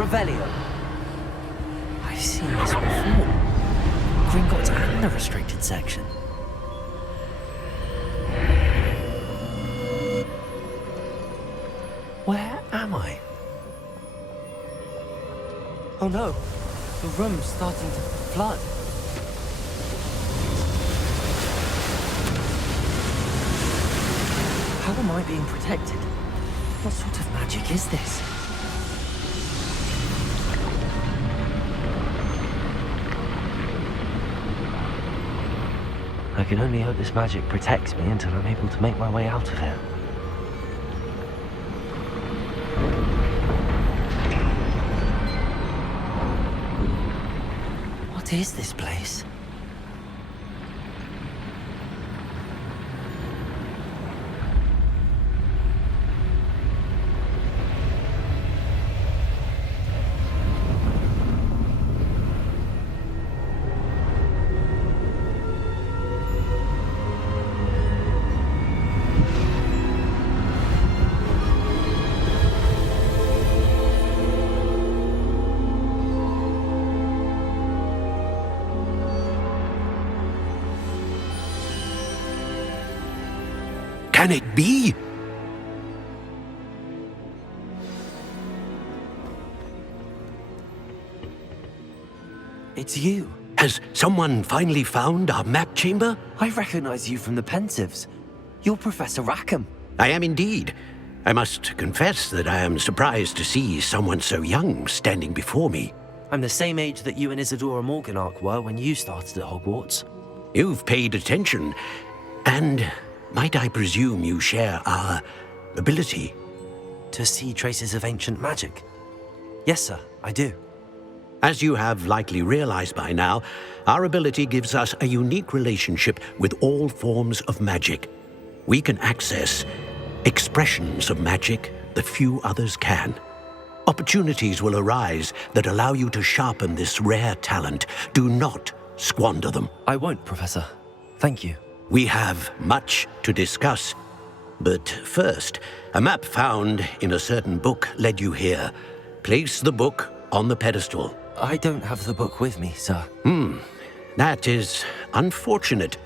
Revelio. I've seen this before. Gringotts and the restricted section. Where am I? Oh no, the room's starting to flood. How am I being protected? What sort of magic is this? I can only hope this magic protects me until I'm able to make my way out of here. What is this place? Can it be? It's you. Has someone finally found our map chamber? I recognize you from the Pensives. You're Professor Rackham. I am indeed. I must confess that I am surprised to see someone so young standing before me. I'm the same age that you and Isadora Morganach were when you started at Hogwarts. You've paid attention, and might I presume you share our ability? To see traces of ancient magic? Yes, sir, I do. As you have likely realized by now, our ability gives us a unique relationship with all forms of magic. We can access expressions of magic that few others can. Opportunities will arise that allow you to sharpen this rare talent. Do not squander them. I won't, Professor. Thank you. We have much to discuss. But first, a map found in a certain book led you here. Place the book on the pedestal. I don't have the book with me, sir. That is unfortunate.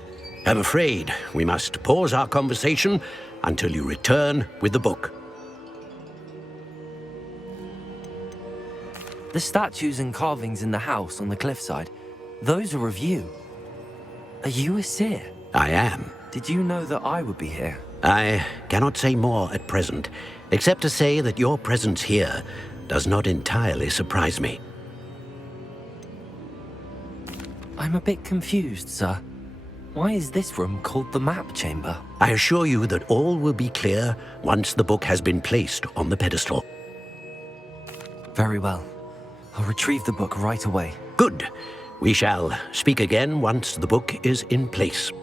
I'm afraid we must pause our conversation until you return with the book. The statues and carvings in the house on the cliffside, those are of you. Are you a seer? I am. Did you know that I would be here? I cannot say more at present, except to say that your presence here does not entirely surprise me. I'm a bit confused, sir. Why is this room called the map chamber? I assure you that all will be clear once the book has been placed on the pedestal. Very well. I'll retrieve the book right away. Good. We shall speak again once the book is in place.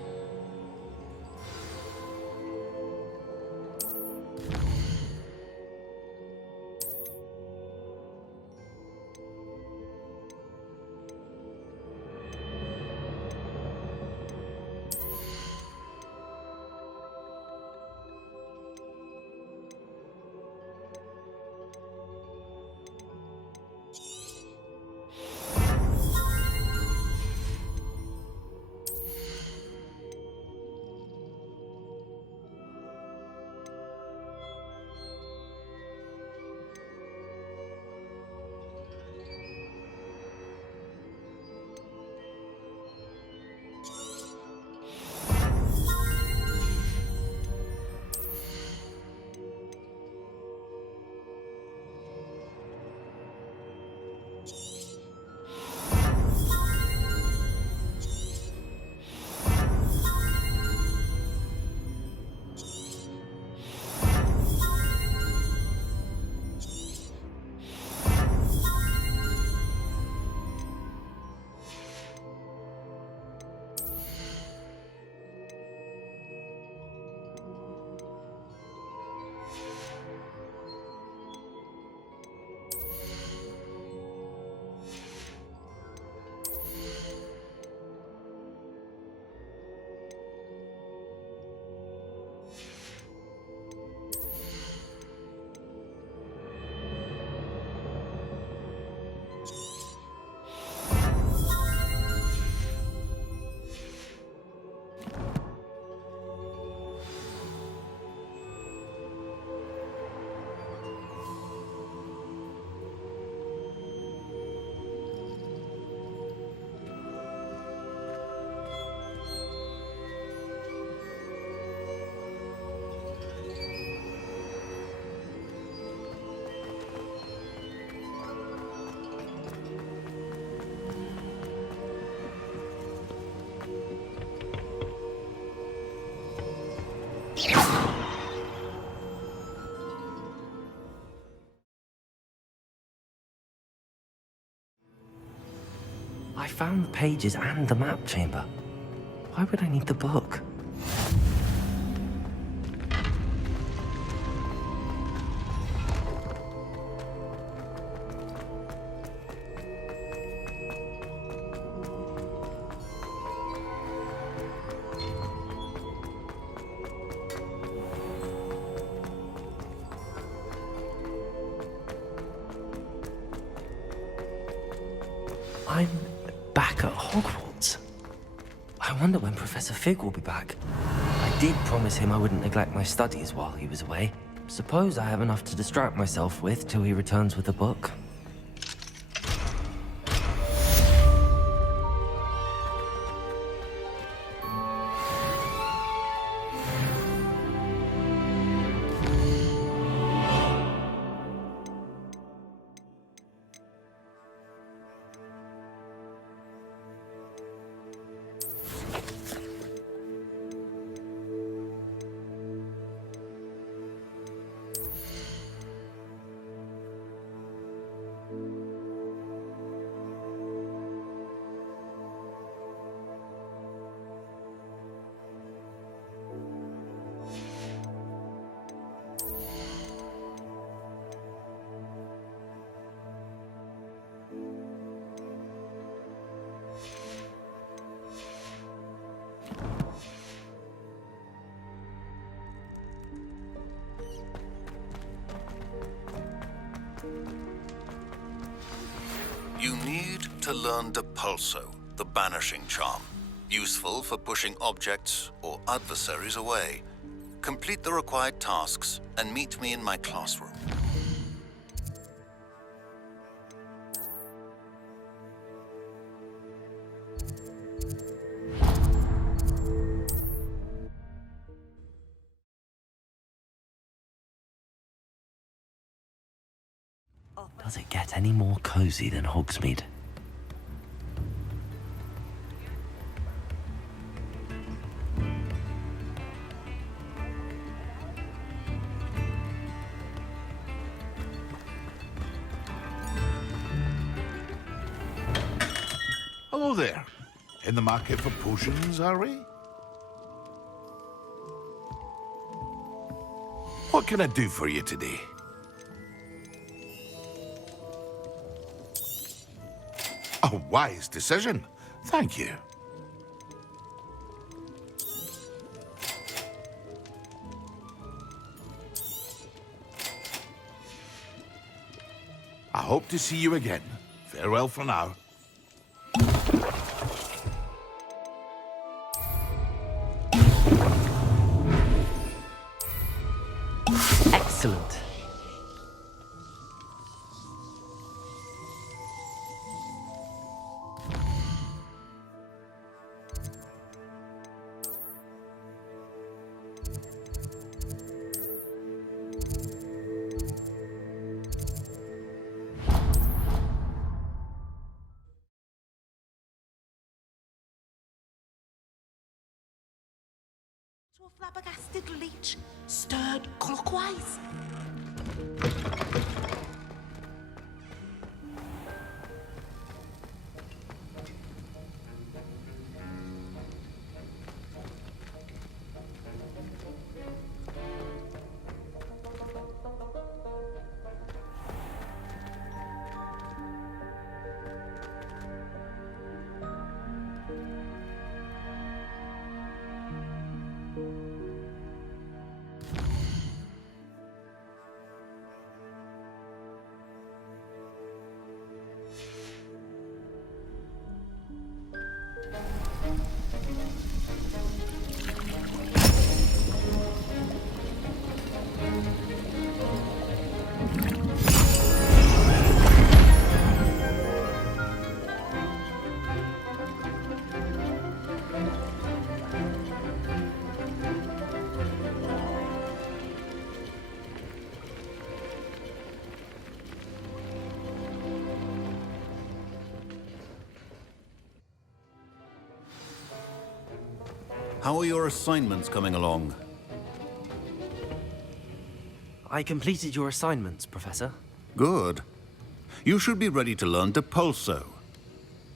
I found the pages and the map chamber. Why would I need the book? I'm back at Hogwarts. I wonder when Professor Fig will be back. I did promise him I wouldn't neglect my studies while he was away. Suppose I have enough to distract myself with till he returns with the book. You need to learn Depulso, the banishing charm. Useful for pushing objects or adversaries away. Complete the required tasks and meet me in my classroom. Does it get any more cozy than Hogsmeade? Hello there. In the market for potions, are we? What can I do for you today? A wise decision. Thank you. I hope to see you again. Farewell for now. Excellent. To a flabbergasted leech, stirred clockwise. How are your assignments coming along? I completed your assignments, Professor. Good. You should be ready to learn Depulso.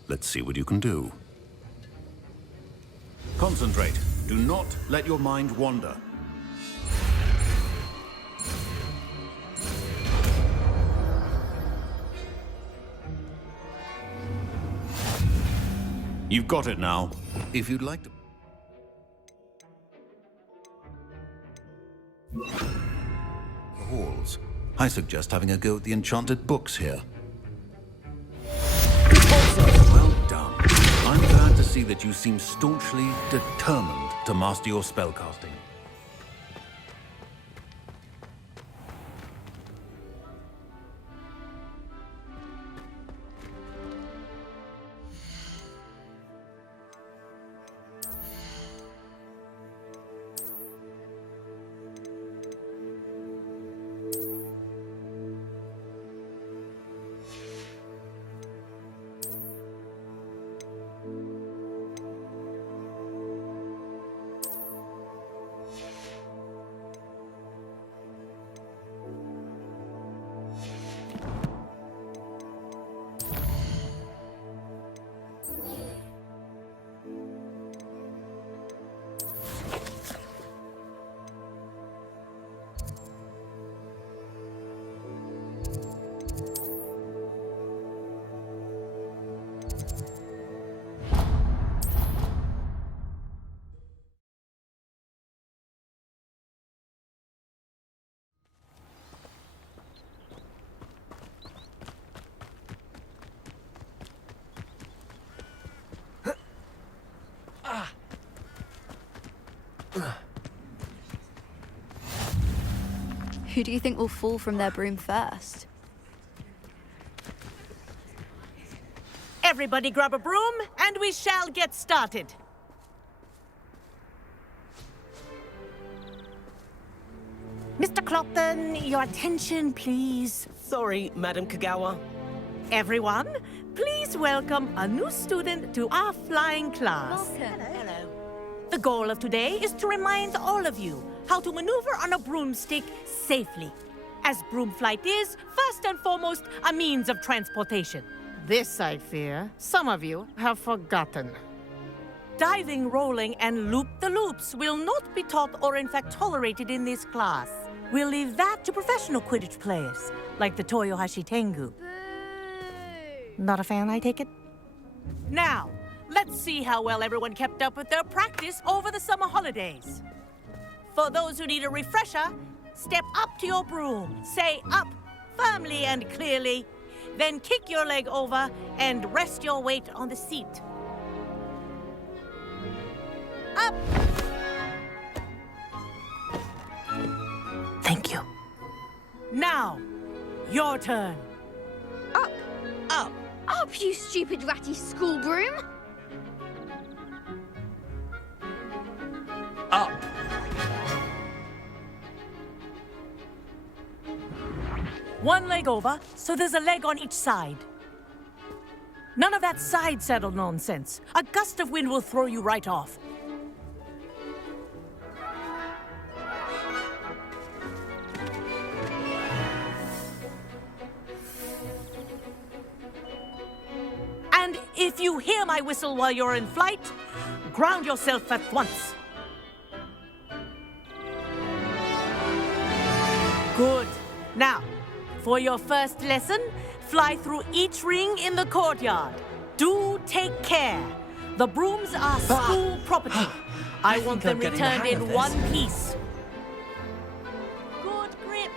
Let's see what you can do. Concentrate. Do not let your mind wander. You've got it now. If you'd like to... The halls. I suggest having a go at the enchanted books here. Well done. I'm glad to see that you seem staunchly determined to master your spellcasting. Who do you think will fall from their broom first? Everybody grab a broom, and we shall get started. Mr. Clopton, your attention, please. Sorry, Madam Kagawa. Everyone, please welcome a new student to our flying class. Welcome. Hello. The goal of today is to remind all of you how to maneuver on a broomstick safely, as broom flight is, first and foremost, a means of transportation. This, I fear, some of you have forgotten. Diving, rolling, and loop-the-loops will not be taught or in fact tolerated in this class. We'll leave that to professional Quidditch players, like the Toyohashi Tengu. Not a fan, I take it? Now, let's see how well everyone kept up with their practice over the summer holidays. For those who need a refresher, step up to your broom, say up firmly and clearly, then kick your leg over and rest your weight on the seat. Up! Thank you. Now, your turn. Up! Up! Up, you stupid ratty school broom! Up! One leg over, so there's a leg on each side. None of that side saddle nonsense. A gust of wind will throw you right off. And if you hear my whistle while you're in flight, ground yourself at once. Good. Now, for your first lesson, fly through each ring in the courtyard. Do take care. The brooms are school property. I want them I'm getting the returned hang of in this. one piece. Good grip.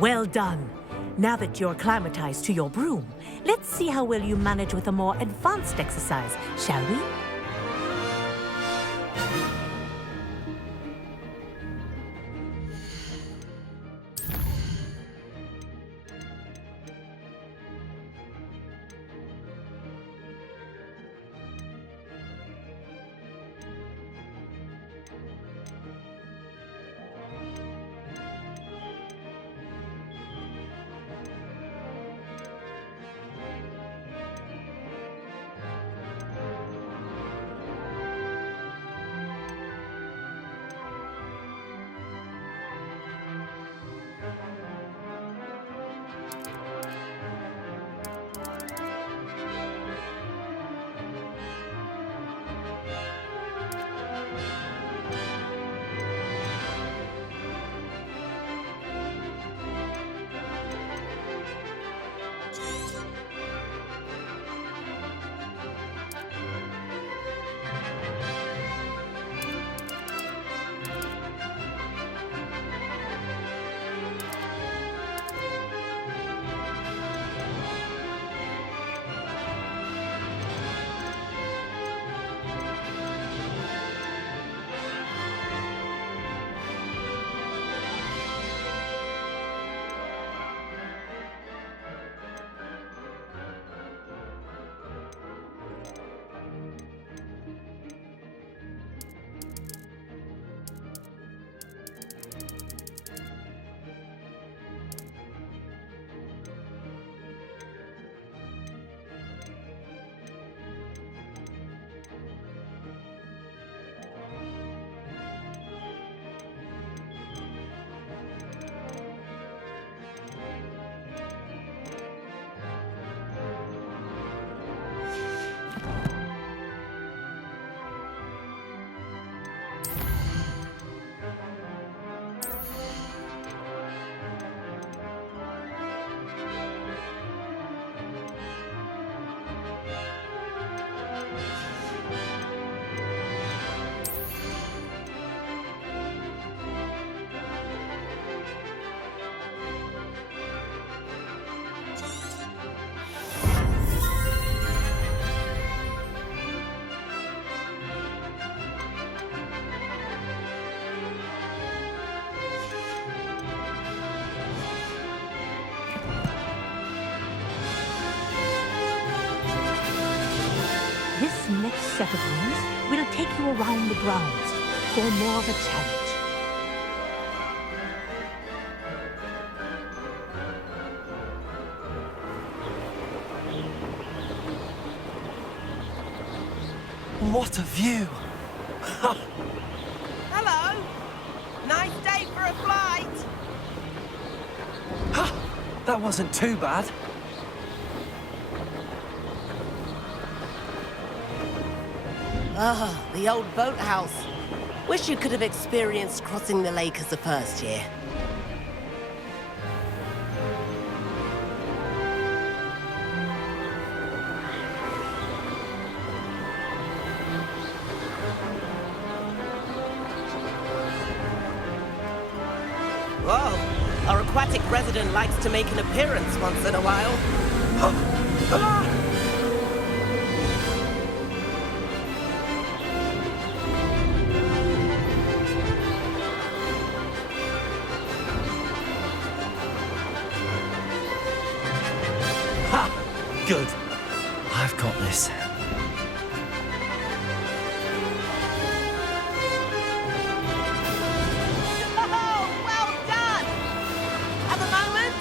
Well done. Now that you're acclimatized to your broom, let's see how well you manage with a more advanced exercise, shall we? set of rooms will take you around the grounds for more of a challenge. What a view! Hello. Nice day for a flight. That wasn't too bad. Ah, the old boathouse. Wish you could have experienced crossing the lake as a first year. Whoa, our aquatic resident likes to make an appearance once in a while. Good. I've got this. Oh, well done! Have a moment?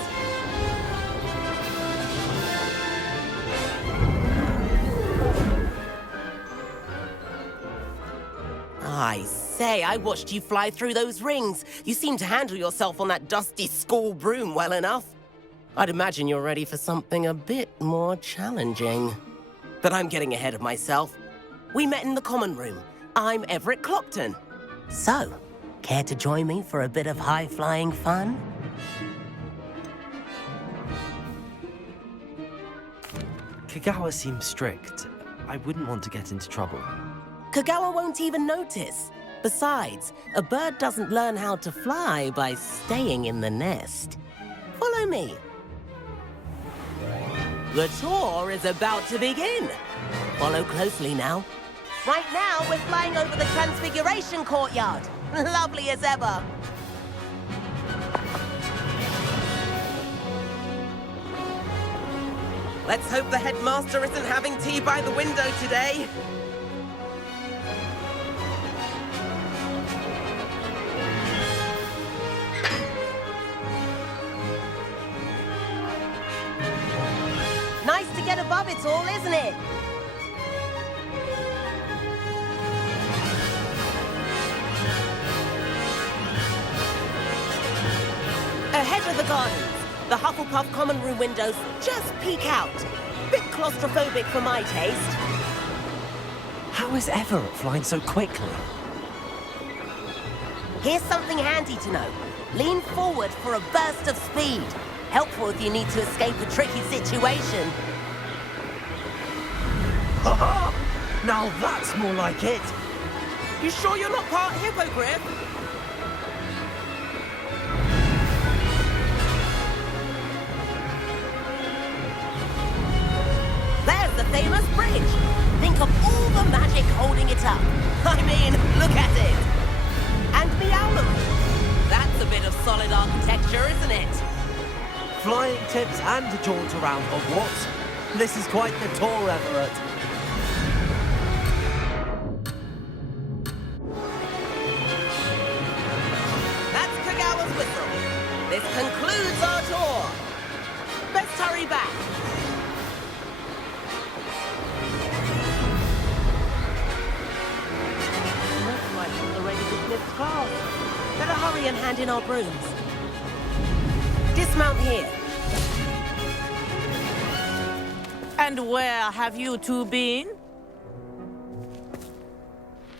I say, I watched you fly through those rings. You seem to handle yourself on that dusty school broom well enough. I'd imagine you're ready for something a bit more challenging. But I'm getting ahead of myself. We met in the common room. I'm Everett Clopton. So, care to join me for a bit of high-flying fun? Kagawa seems strict. I wouldn't want to get into trouble. Kagawa won't even notice. Besides, a bird doesn't learn how to fly by staying in the nest. Follow me. The tour is about to begin. Follow closely now. Right now, we're flying over the Transfiguration Courtyard. Lovely as ever. Let's hope the headmaster isn't having tea by the window today. Nice to get above it all, isn't it? Ahead of the gardens, the Hufflepuff common room windows just peek out. Bit claustrophobic for my taste. How is Everett flying so quickly? Here's something handy to know. Lean forward for a burst of speed. Helpful if you need to escape a tricky situation. Ha-ha! Now that's more like it. You sure you're not part hippogriff? There's the famous bridge. Think of all the magic holding it up. I mean, look at it. And Meowlery. That's a bit of solid architecture, isn't it? Flying tips and a jaunt around Hogwarts. This is quite the tour, Everett. That's Kagawa's whistle. This concludes our tour. Best hurry back. Looks like we're ready to flip class. Better hurry and hand in our brooms. Dismount here. And where have you two been?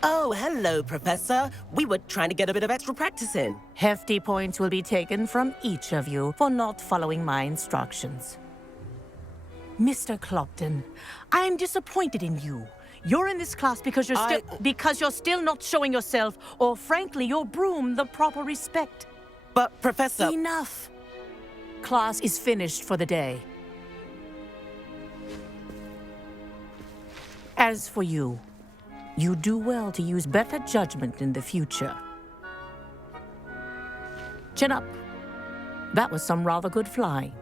Oh, hello, Professor. We were trying to get a bit of extra practice in. Hefty points will be taken from each of you for not following my instructions. Mr. Clopton, I am disappointed in you. You're in this class because you're still not showing yourself, or frankly, your broom the proper respect. But, Professor... Enough. Class is finished for the day. As for you, you do well to use better judgment in the future. Chin up. That was some rather good flying.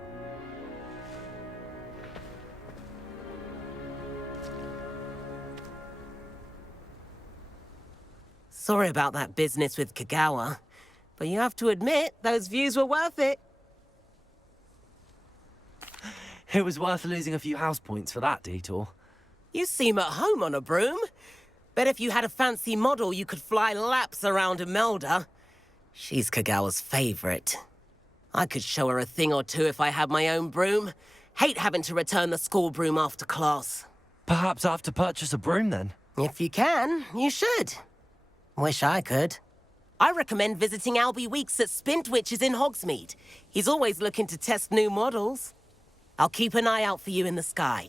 Sorry about that business with Kagawa, but you have to admit, those views were worth it. It was worth losing a few house points for that detour. You seem at home on a broom. Bet if you had a fancy model, you could fly laps around Imelda. She's Kagawa's favorite. I could show her a thing or two if I had my own broom. Hate having to return the school broom after class. Perhaps I have to purchase a broom then. If you can, you should. Wish I could. I recommend visiting Albie Weeks at Spintwitches in Hogsmeade. He's always looking to test new models. I'll keep an eye out for you in the sky.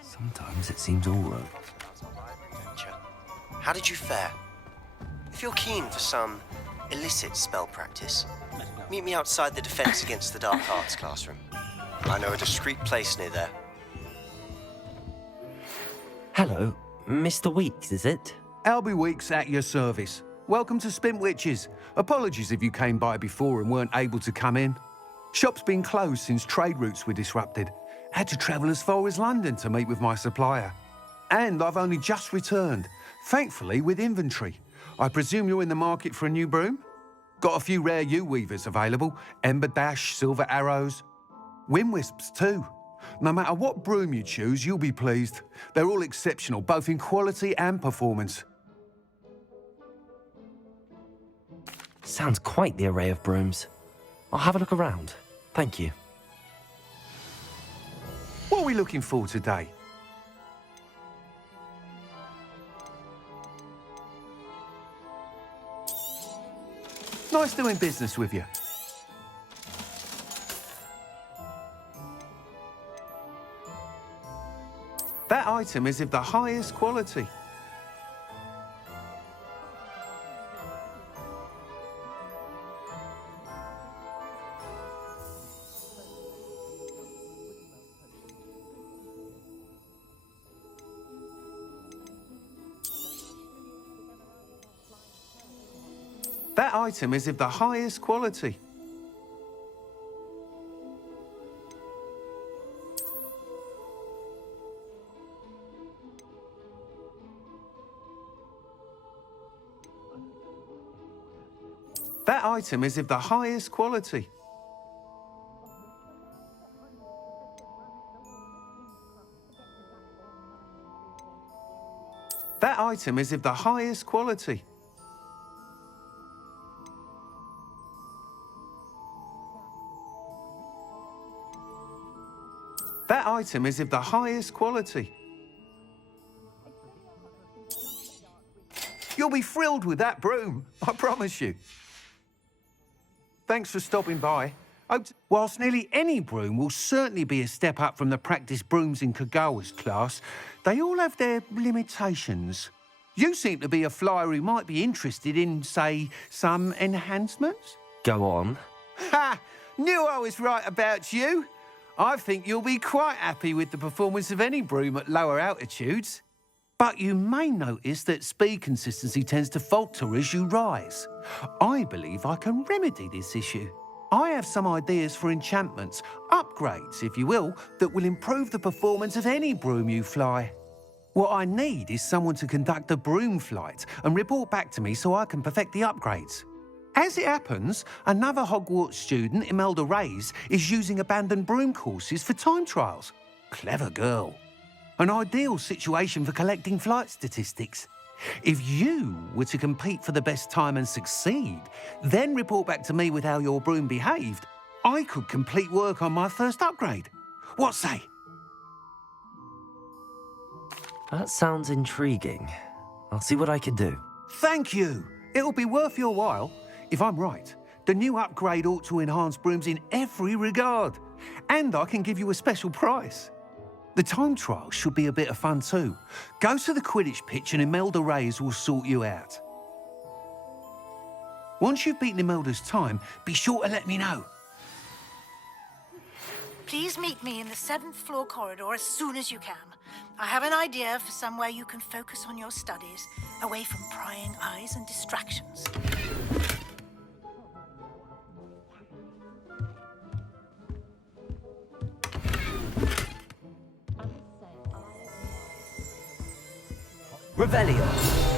Sometimes it seems all right. How did you fare? If you're keen for some illicit spell practice, meet me outside the Defense Against the Dark Arts classroom. I know a discreet place near there. Hello, Mr. Weeks, is it? Albie Weeks at your service. Welcome to Spintwitches. Apologies if you came by before and weren't able to come in. Shop's been closed since trade routes were disrupted. Had to travel as far as London to meet with my supplier. And I've only just returned, thankfully with inventory. I presume you're in the market for a new broom? Got a few rare U-weavers available, Ember Dash, Silver Arrows. Wind Wisps too. No matter what broom you choose, you'll be pleased. They're all exceptional, both in quality and performance. Sounds quite the array of brooms. I'll have a look around. Thank you. What are we looking for today? Nice doing business with you. That item is of the highest quality. That item is of the highest quality. That item is of the highest quality. That item is of the highest quality. That item is of the highest quality. You'll be thrilled with that broom, I promise you. Thanks for stopping by. Whilst nearly any broom will certainly be a step up from the practice brooms in Kagawa's class, they all have their limitations. You seem to be a flyer who might be interested in, say, some enhancements? Go on. Ha! Knew I was right about you. I think you'll be quite happy with the performance of any broom at lower altitudes. But you may notice that speed consistency tends to falter as you rise. I believe I can remedy this issue. I have some ideas for enchantments, upgrades, if you will, that will improve the performance of any broom you fly. What I need is someone to conduct a broom flight and report back to me so I can perfect the upgrades. As it happens, another Hogwarts student, Imelda Reyes, is using abandoned broom courses for time trials. Clever girl. An ideal situation for collecting flight statistics. If you were to compete for the best time and succeed, then report back to me with how your broom behaved, I could complete work on my first upgrade. What say? That sounds intriguing. I'll see what I can do. Thank you. It'll be worth your while. If I'm right, the new upgrade ought to enhance brooms in every regard. And I can give you a special price. The time trial should be a bit of fun too. Go to the Quidditch pitch and Imelda Reyes will sort you out. Once you've beaten Imelda's time, be sure to let me know. Please meet me in the 7th floor corridor as soon as you can. I have an idea for somewhere you can focus on your studies, away from prying eyes and distractions. Revelio.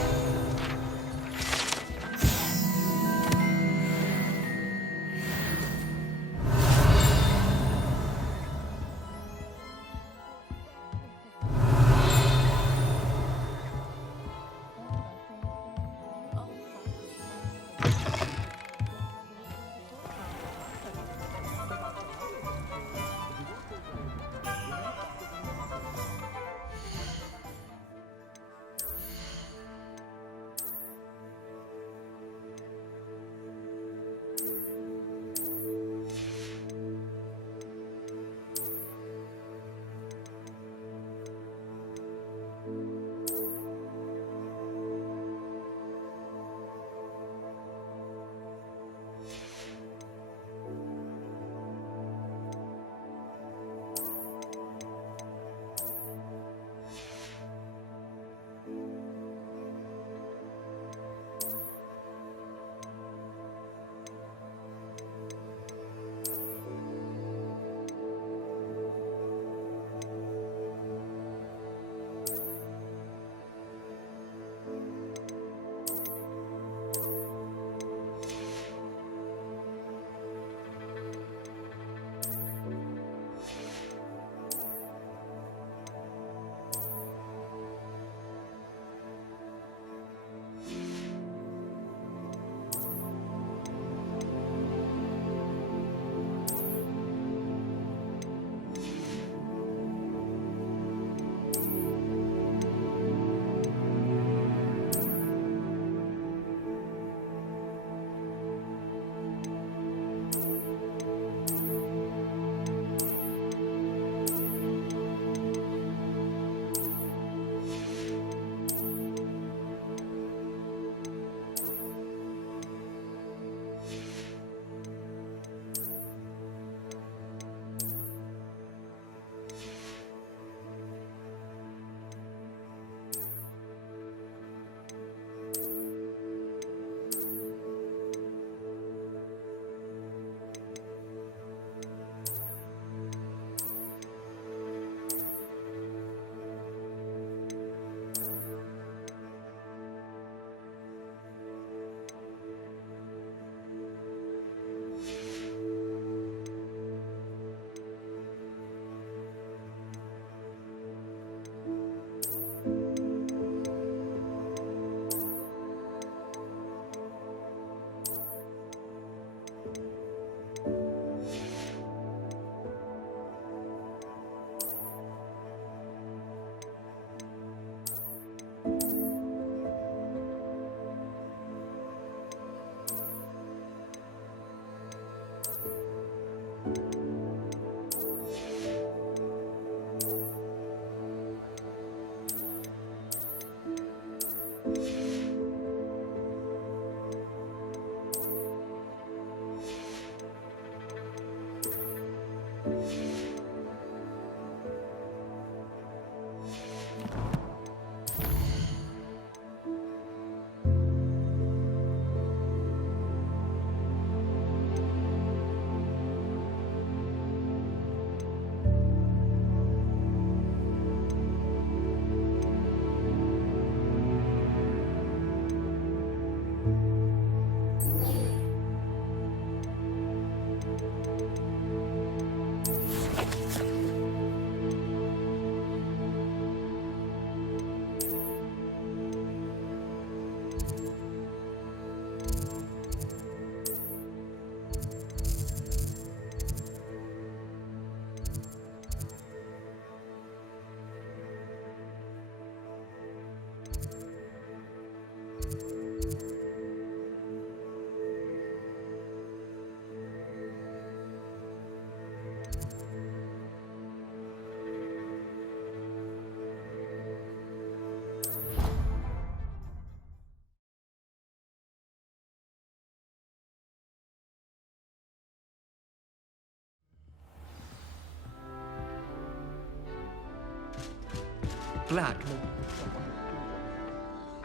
black.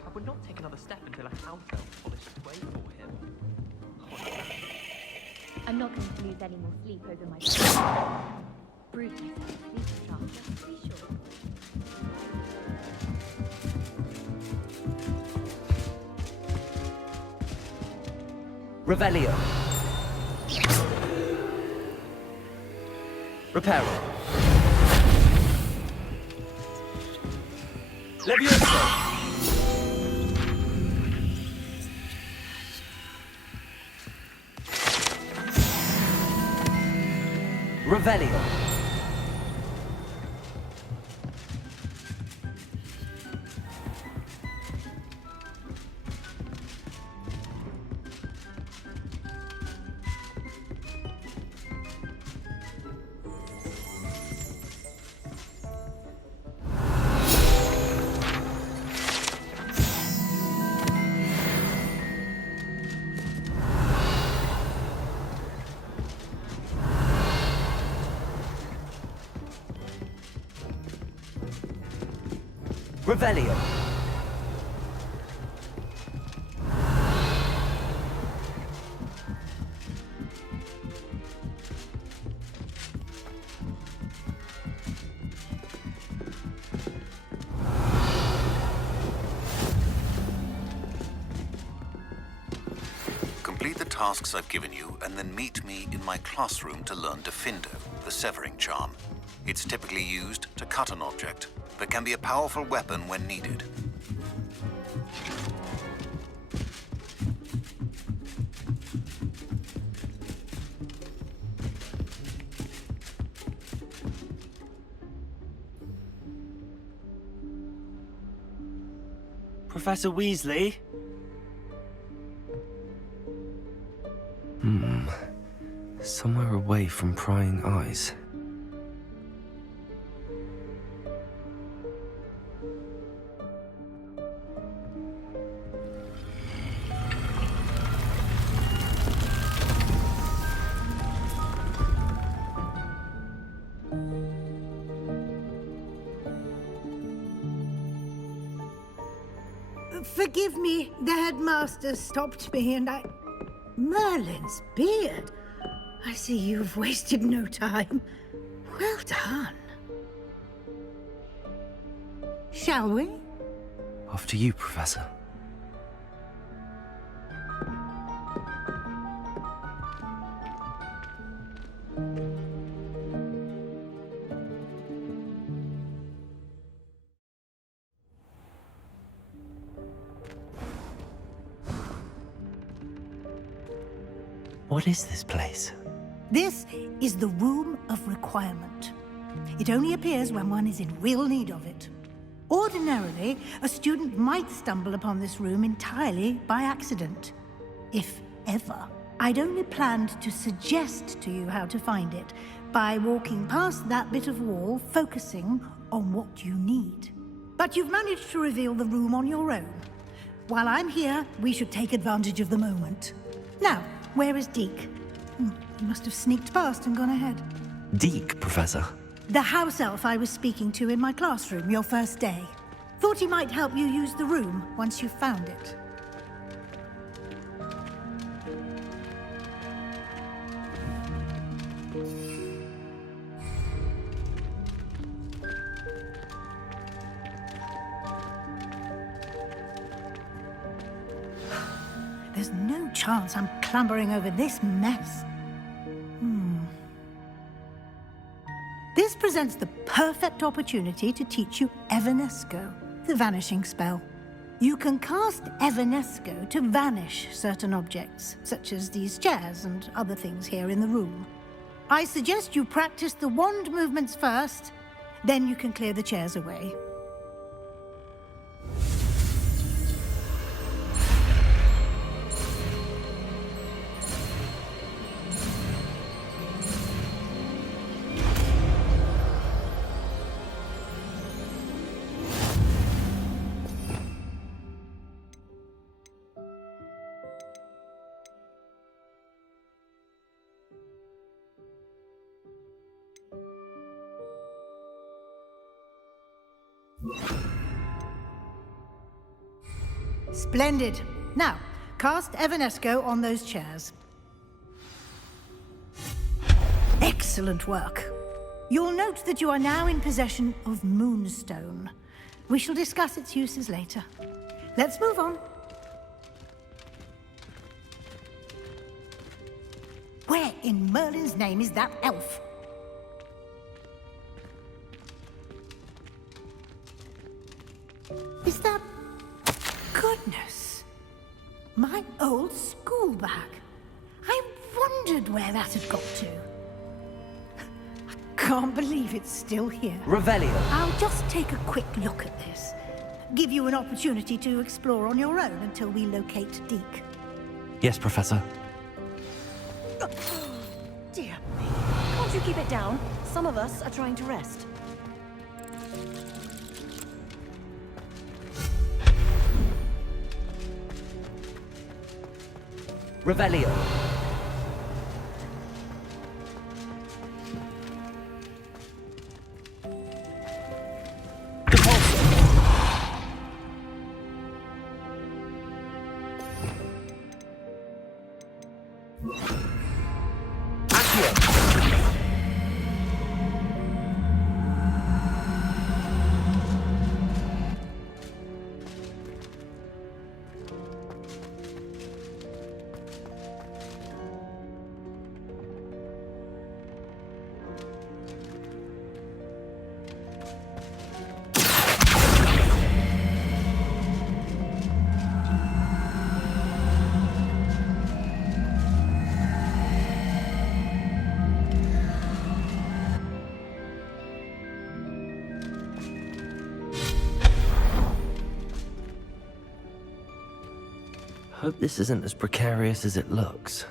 I would not take another step until a house elf polished its way for him. I'm not going to lose any more sleep over my brood myself sleep charm, just to be sure. Revelio. Reparo. Levioso. Revelio. Revelio. Complete the tasks I've given you, and then meet me in my classroom to learn Defindo, the severing charm. It's typically used to cut an object, but can be a powerful weapon when needed. Professor Weasley? Somewhere away from prying eyes. Forgive me, the headmaster stopped me and I... Merlin's beard. I see you've wasted no time. Well done. Shall we? After you, Professor. What is this place? This is the Room of Requirement. It only appears when one is in real need of it. Ordinarily, a student might stumble upon this room entirely by accident. If ever. I'd only planned to suggest to you how to find it by walking past that bit of wall, focusing on what you need. But you've managed to reveal the room on your own. While I'm here, we should take advantage of the moment. Now, where is Deke? He must have sneaked past and gone ahead. Deke, Professor. The house elf I was speaking to in my classroom your first day. Thought he might help you use the room once you found it. There's no chance I'm clambering over this mess. This presents the perfect opportunity to teach you Evanesco, the vanishing spell. You can cast Evanesco to vanish certain objects, such as these chairs and other things here in the room. I suggest you practice the wand movements first, then you can clear the chairs away. Splendid. Now, cast Evanesco on those chairs. Excellent work. You'll note that you are now in possession of Moonstone. We shall discuss its uses later. Let's move on. Where in Merlin's name is that elf? Is that... Goodness. My old school bag. I wondered where that had got to. Can't believe it's still here. Revelio. I'll just take a quick look at this. Give you an opportunity to explore on your own until we locate Deke. Yes, Professor. Dear me. Can't you keep it down? Some of us are trying to rest. Revelio. Hope this isn't as precarious as it looks.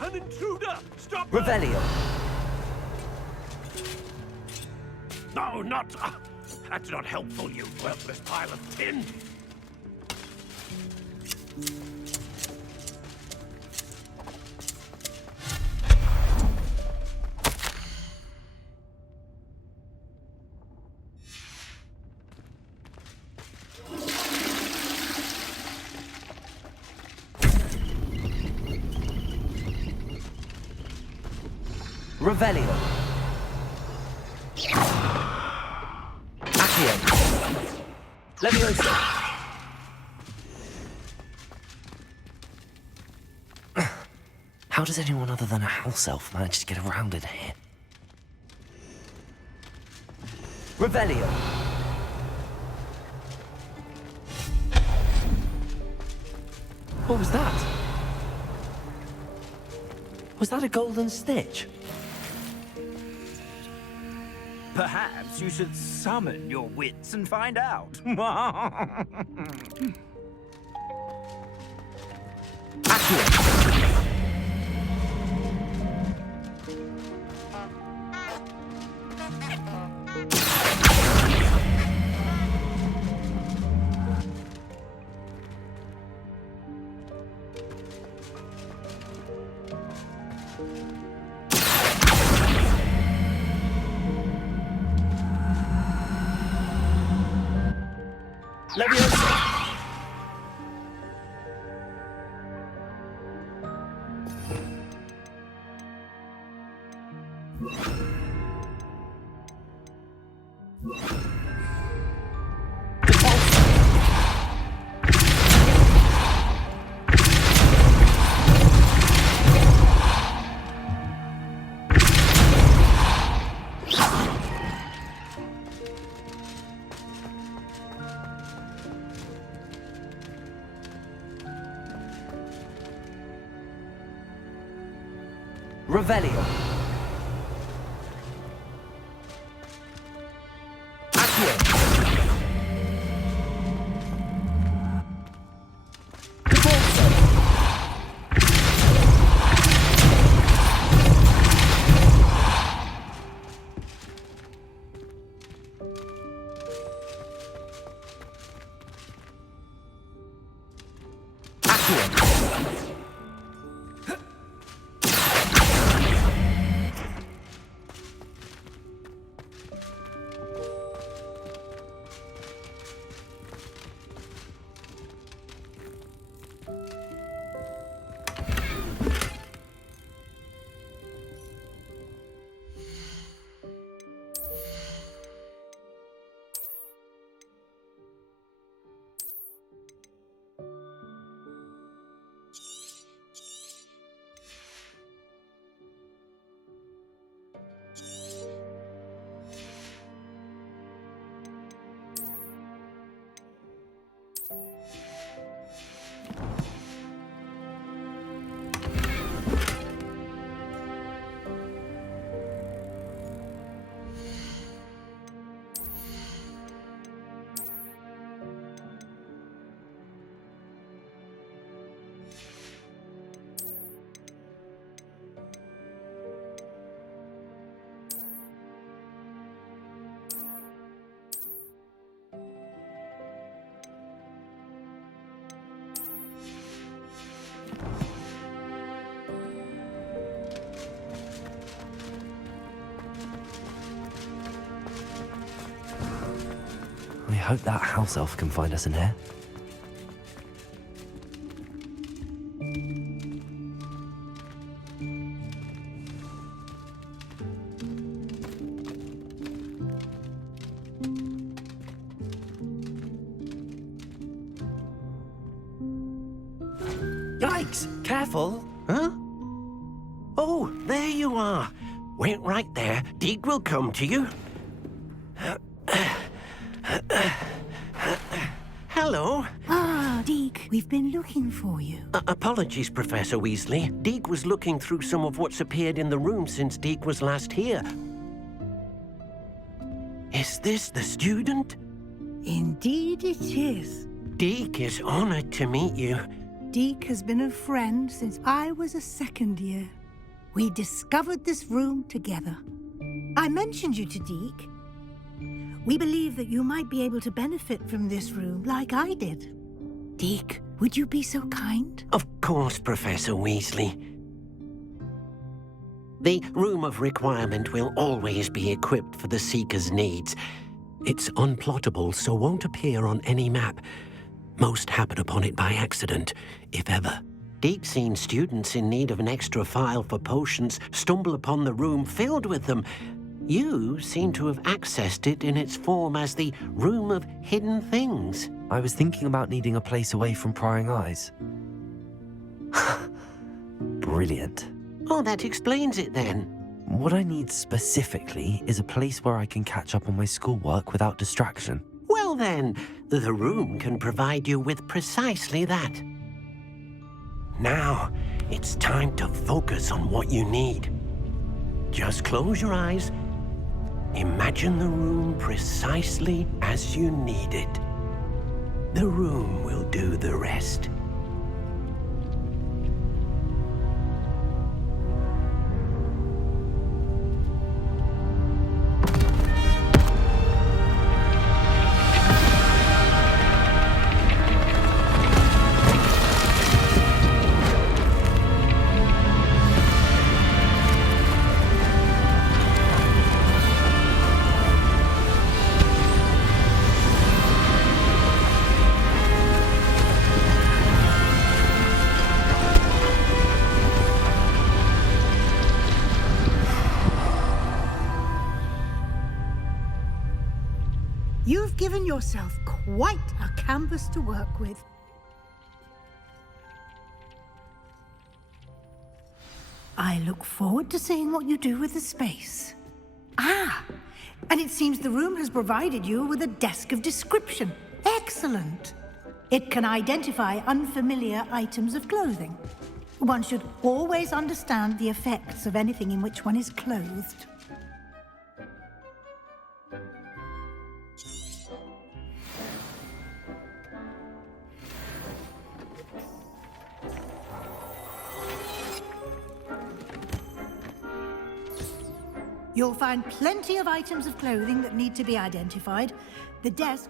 An intruder! Stop! Revelio. No, not... that's not helpful, you worthless pile of tin! Revelio. Leviosa. How does anyone other than a house elf manage to get around in here? Revelio. What was that? Was that a golden stitch? Perhaps you should summon your wits and find out. Leviosa. Revelio. hope that house elf can find us in here. Yikes! Careful! Huh? Oh, there you are. Wait right there. Deke will come to you. Hello. Ah, Deke, we've been looking for you. Apologies, Professor Weasley. Deke was looking through some of what's appeared in the room since Deke was last here. Is this the student? Indeed it is. Deke is honored to meet you. Deke has been a friend since I was a second year. We discovered this room together. I mentioned you to Deke. We believe that you might be able to benefit from this room like I did. Deke, would you be so kind? Of course, Professor Weasley. The Room of Requirement will always be equipped for the Seeker's needs. It's unplottable, so won't appear on any map. Most happen upon it by accident, if ever. Deke's seen students in need of an extra file for potions stumble upon the room filled with them. You seem to have accessed it in its form as the Room of Hidden Things. I was thinking about needing a place away from prying eyes. Brilliant. Oh, that explains it then. What I need specifically is a place where I can catch up on my schoolwork without distraction. Well then, the room can provide you with precisely that. Now, it's time to focus on what you need. Just close your eyes. Imagine the room precisely as you need it. The room will do the rest. You've given yourself quite a canvas to work with. I look forward to seeing what you do with the space. Ah, and it seems the room has provided you with a desk of description. Excellent. It can identify unfamiliar items of clothing. One should always understand the effects of anything in which one is clothed. You'll find plenty of items of clothing that need to be identified. The desk...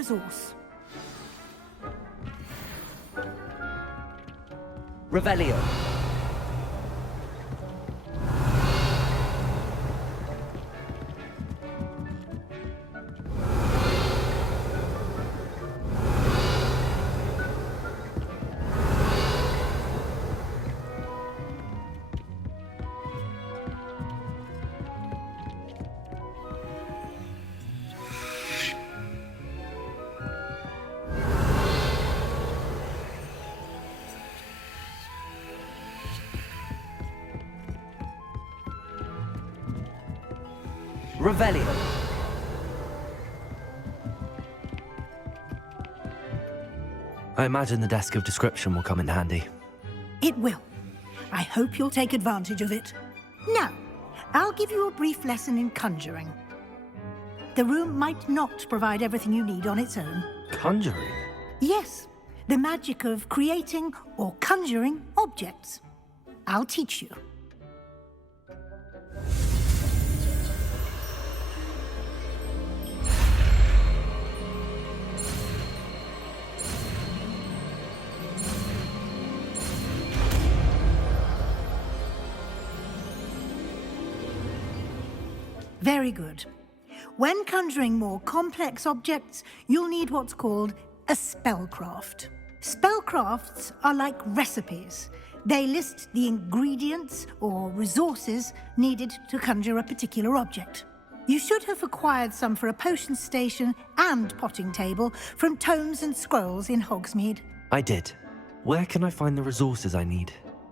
resource. Revelio. Revelio. I imagine the desk of description will come in handy. It will. I hope you'll take advantage of it. Now, I'll give you a brief lesson in conjuring. The room might not provide everything you need on its own. Conjuring? Yes, the magic of creating or conjuring objects. I'll teach you. Very good. When conjuring more complex objects, you'll need what's called a spellcraft. Spellcrafts are like recipes. They list the ingredients or resources needed to conjure a particular object. You should have acquired some for a potion station and potting table from tomes and scrolls in Hogsmeade. I did. Where can I find the resources I need?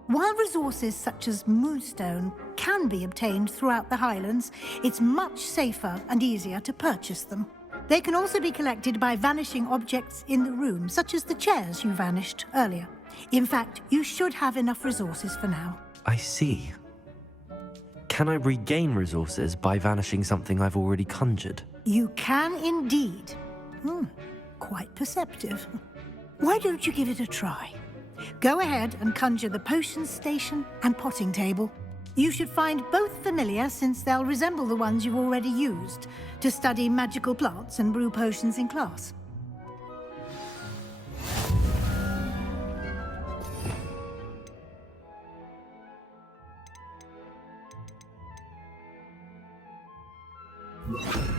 While resources such as moonstone can be obtained throughout the Highlands, it's much safer and easier to purchase them. They can also be collected by vanishing objects in the room, such as the chairs you vanished earlier. In fact, you should have enough resources for now. I see. Can I regain resources by vanishing something I've already conjured? You can indeed. Quite perceptive. Why don't you give it a try? Go ahead and conjure the potion station and potting table. You should find both familiar, since they'll resemble the ones you've already used to study magical plants and brew potions in class. you